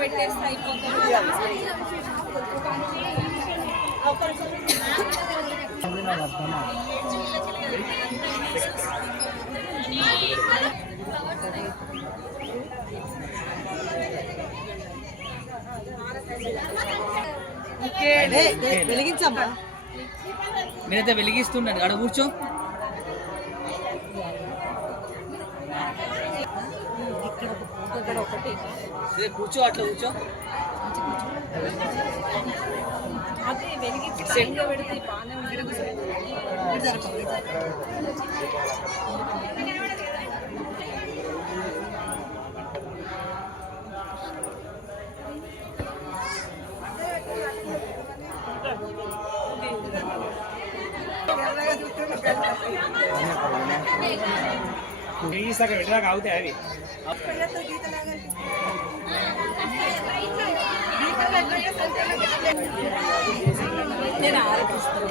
పెట్టేస్తే అయిపోతుంది. వెలిగించమ్మా. నేనైతే వెలిగిస్తున్నాను. అక్కడ కూర్చో. కూర్చో, అట్లా కూర్చో. అదే వెలిగించి పెడితే బాగానే ఉంటుంది. అవుతాయి అవి నేను ఆరోపిస్తాను.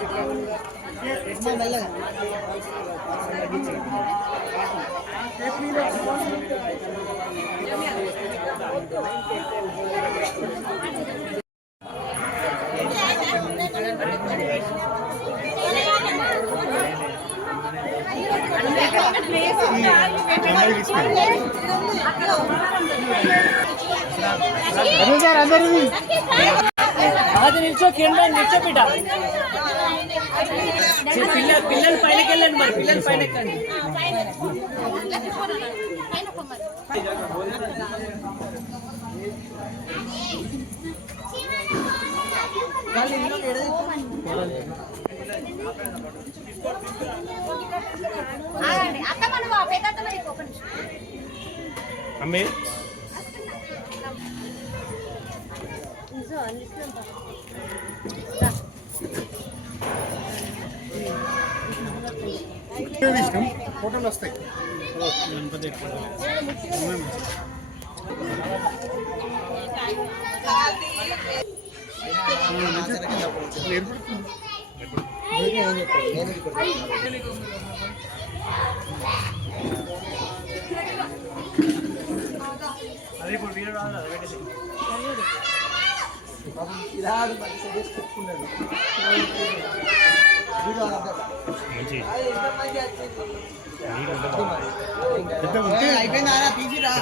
అది నిల్చో, కింద నిల్చో బిడ్డ. పిల్లలు పైనకి వెళ్ళండి. మరి పిల్లలు పైన ఎక్కండి. అమ్మే ఫోటోలు వస్తాయి. అదే ఇప్పుడు వీరు అయిపోయిందా? తీసిరా.